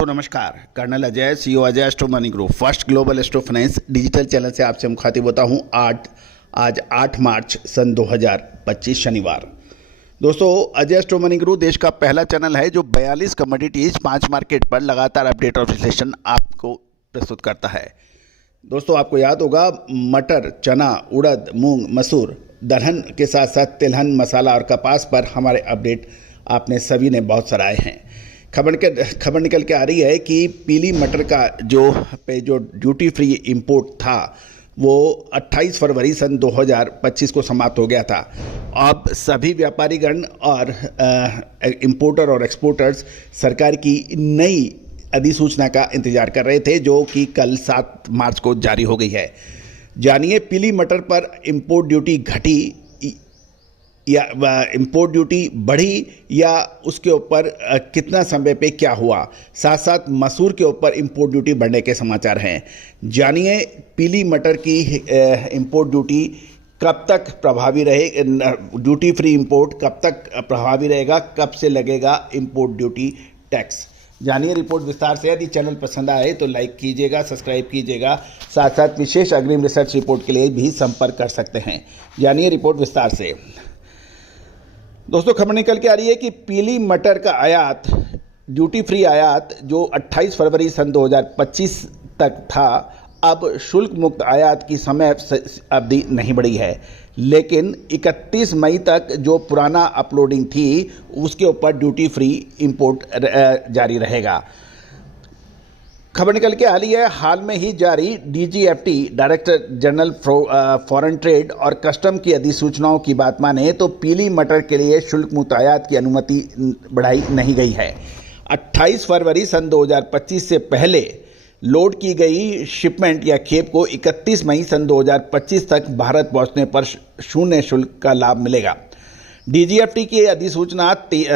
दोस्तों नमस्कार। Colonel Ajay, CEO Ajay astro money group first global astro finance digital channel से आपसे मुखातिब होता हूं। आज 8 मार्च सन 2025 शनिवार। दोस्तों, अजय एस्ट्रो मनी ग्रुप देश का पहला चैनल है जो 42 कमोडिटीज 5 मार्केट पर लगातार अपडेट और विश्लेषण आपको प्रस्तुत करता है। दोस्तों, आपको याद होगा मटर, चना, उड़द, मूंग, मसूर, दलहन के साथ साथ तिलहन, मसाला और कपास पर हमारे अपडेट आपने सभी ने बहुत सराहे हैं। खबर निकल के आ रही है कि पीली मटर का जो ड्यूटी फ्री इंपोर्ट था वो 28 फरवरी सन 2025 को समाप्त हो गया था। अब सभी व्यापारीगण और इंपोर्टर और एक्सपोर्टर्स सरकार की नई अधिसूचना का इंतजार कर रहे थे जो कि कल 7 मार्च को जारी हो गई है। जानिए, पीली मटर पर इंपोर्ट ड्यूटी घटी या इंपोर्ट ड्यूटी बढ़ी या उसके ऊपर कितना समय पे क्या हुआ। साथ साथ मसूर के ऊपर इंपोर्ट ड्यूटी बढ़ने के समाचार हैं। जानिए, पीली मटर की इंपोर्ट ड्यूटी कब तक प्रभावी रहे, ड्यूटी फ्री इंपोर्ट कब तक प्रभावी रहेगा, कब से लगेगा इंपोर्ट ड्यूटी टैक्स। जानिए रिपोर्ट विस्तार से। यदि चैनल पसंद आए तो लाइक कीजिएगा, सब्सक्राइब कीजिएगा। साथ साथ विशेष अग्रिम रिसर्च रिपोर्ट के लिए भी संपर्क कर सकते हैं। जानिए रिपोर्ट विस्तार से। दोस्तों, खबर निकल के आ रही है कि पीली मटर का आयात, ड्यूटी फ्री आयात जो 28 फरवरी सन 2025 तक था, अब शुल्क मुक्त आयात की समय अवधि नहीं बढ़ी है, लेकिन 31 मई तक जो पुराना अपलोडिंग थी उसके ऊपर ड्यूटी फ्री इंपोर्ट जारी रहेगा। खबर निकल के आ रही है हाल में ही जारी DGFT director general foreign trade और कस्टम की अधिसूचनाओं की बात माने तो पीली मटर के लिए शुल्क मुक्त आयात की अनुमति बढ़ाई नहीं गई है। 28 फरवरी सन 2025 से पहले लोड की गई शिपमेंट या खेप को 31 मई सन 2025 तक भारत पहुंचने पर शून्य शुल्क का लाभ मिलेगा। DGFT की अधिसूचना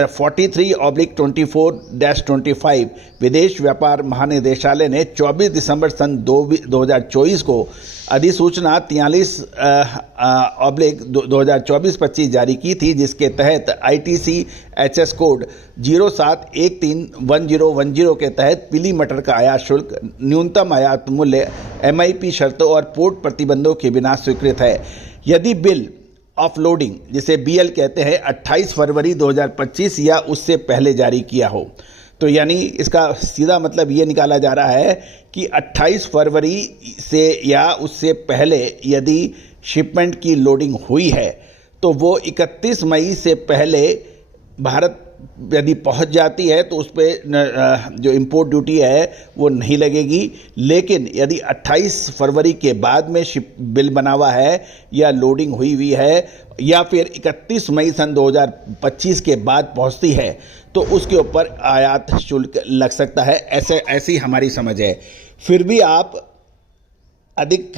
43/24-25 विदेश व्यापार महानिदेशालय ने 24 दिसंबर सन 2024 को अधिसूचना 43/2024-25 जारी की थी, जिसके तहत ITC HS कोड 07131010 के तहत पीली मटर का आयात शुल्क न्यूनतम आयात मूल्य MIP शर्तों और पोर्ट प्रतिबंधों के बिना स्वीकृत है। यदि बिल ऑफ लोडिंग, जिसे BL कहते हैं, 28 फरवरी 2025 या उससे पहले जारी किया हो, तो यानी इसका सीधा मतलब ये निकाला जा रहा है कि 28 फरवरी से या उससे पहले यदि शिपमेंट की लोडिंग हुई है तो वो 31 मई से पहले भारत यदि पहुंच जाती है तो उस पर जो इंपोर्ट ड्यूटी है वो नहीं लगेगी। लेकिन यदि 28 फरवरी के बाद में बिल बना हुआ है या लोडिंग हुई है या फिर 31 मई सन 2025 के बाद पहुंचती है तो उसके ऊपर आयात शुल्क लग सकता है। ऐसी हमारी समझ है। फिर भी आप अधिक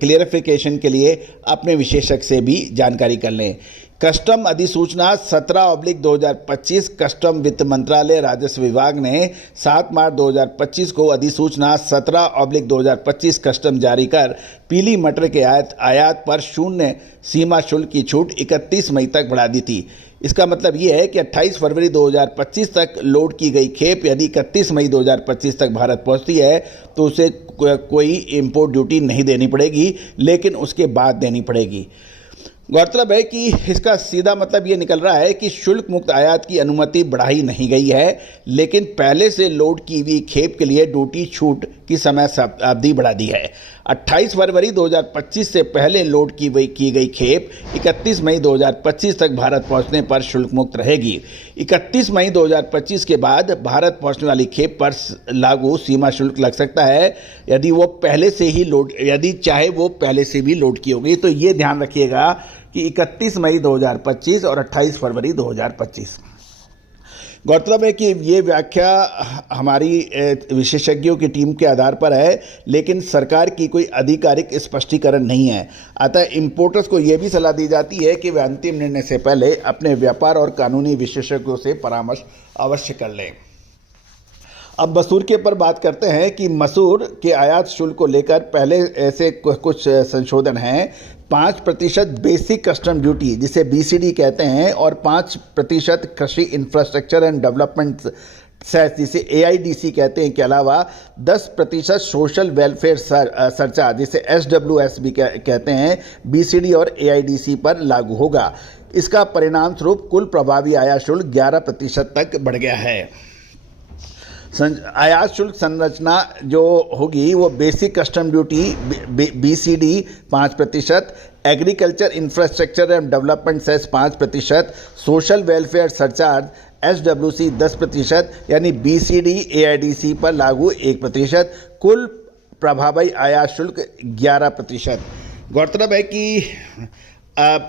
क्लियरिफिकेशन के लिए अपने विशेषज्ञ से भी जानकारी कर लें। कस्टम अधिसूचना 17/2025 कस्टम वित्त मंत्रालय राजस्व विभाग ने 7 मार्च 2025 को अधिसूचना 17/2025 कस्टम जारी कर पीली मटर के आयात पर शून्य सीमा शुल्क की छूट 31 मई तक बढ़ा दी थी। इसका मतलब ये है कि 28 फरवरी 2025 तक लोड की गई खेप यदि 31 मई 2025 तक भारत पहुंचती है तो उसे कोई इंपोर्ट ड्यूटी नहीं देनी पड़ेगी, लेकिन उसके बाद देनी पड़ेगी। गौरतलब है कि इसका सीधा मतलब ये निकल रहा है कि शुल्क मुक्त आयात की अनुमति बढ़ाई नहीं गई है, लेकिन पहले से लोड की हुई खेप के लिए ड्यूटी छूट की समय अवधि बढ़ा दी है। 28 फरवरी 2025 से पहले लोड की गई खेप 31 मई 2025 तक भारत पहुंचने पर शुल्क मुक्त रहेगी। 31 मई 2025 के बाद भारत पहुंचने वाली खेप पर लागू सीमा शुल्क लग सकता है यदि वो पहले से ही चाहे वो पहले से भी लोड की होगी। तो ये ध्यान रखिएगा कि 31 मई 2025 और 28 फरवरी 2025। गौरतलब है कि ये व्याख्या हमारी विशेषज्ञों की टीम के आधार पर है, लेकिन सरकार की कोई आधिकारिक स्पष्टीकरण नहीं है। अतः इंपोर्टर्स को ये भी सलाह दी जाती है कि वे अंतिम निर्णय से पहले अपने व्यापार और कानूनी विशेषज्ञों से परामर्श अवश्य कर लें। अब मसूर के ऊपर बात करते हैं कि मसूर के आयात शुल्क को लेकर पहले ऐसे कुछ संशोधन हैं। 5% बेसिक कस्टम ड्यूटी जिसे BCD कहते हैं और 5% कृषि इंफ्रास्ट्रक्चर एंड डेवलपमेंट सेस जिसे AIDC कहते हैं के अलावा 10% सोशल वेलफेयर सरचार्ज जिसे SWS भी कहते हैं BCD और AIDC पर लागू होगा। इसका परिणाम स्वरूप कुल प्रभावी आयात शुल्क 11% तक बढ़ गया है। आयात शुल्क संरचना जो होगी वो basic custom duty BCD 5%, agriculture infrastructure and development cess 5%, social welfare surcharge SWC 10%, यानी BCD AIDC पर लागू 1%, कुल प्रभावी आयात शुल्क 11%। गौरतलब है कि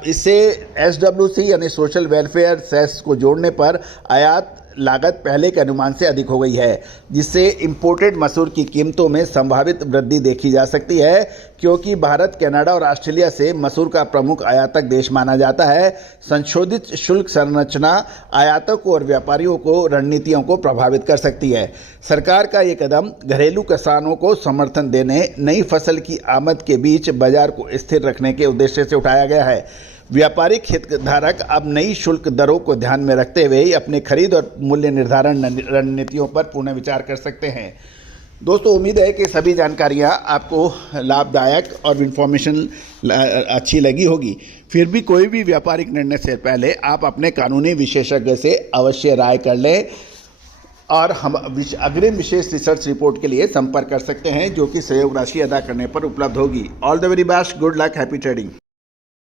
इससे SWC यानी सोशल वेलफेयर सेस को जोड़ने पर आयात लागत पहले के अनुमान से अधिक हो गई है, जिससे इंपोर्टेड मसूर की कीमतों में संभावित वृद्धि देखी जा सकती है, क्योंकि भारत कनाडा और ऑस्ट्रेलिया से मसूर का प्रमुख आयातक देश माना जाता है। संशोधित शुल्क संरचना आयातकों और व्यापारियों को रणनीतियों को प्रभावित कर सकती है। सरकार का ये कदम घरेलू किसानों को समर्थन देने, नई फसल की आमद के बीच बाजार को स्थिर रखने के उद्देश्य से उठाया गया है। व्यापारिक हितधारक अब नई शुल्क दरों को ध्यान में रखते हुए अपने खरीद और मूल्य निर्धारण रणनीतियों पर पुनः विचार कर सकते हैं। दोस्तों, उम्मीद है कि सभी जानकारियां आपको लाभदायक और इन्फॉर्मेशन अच्छी लगी होगी। फिर भी कोई भी व्यापारिक निर्णय से पहले आप अपने कानूनी विशेषज्ञ से अवश्य राय कर लें और हम अग्रिम विशेष रिसर्च रिपोर्ट के लिए संपर्क कर सकते हैं, जो कि सहयोग राशि अदा करने पर उपलब्ध होगी। All the very best, good luck, happy trading.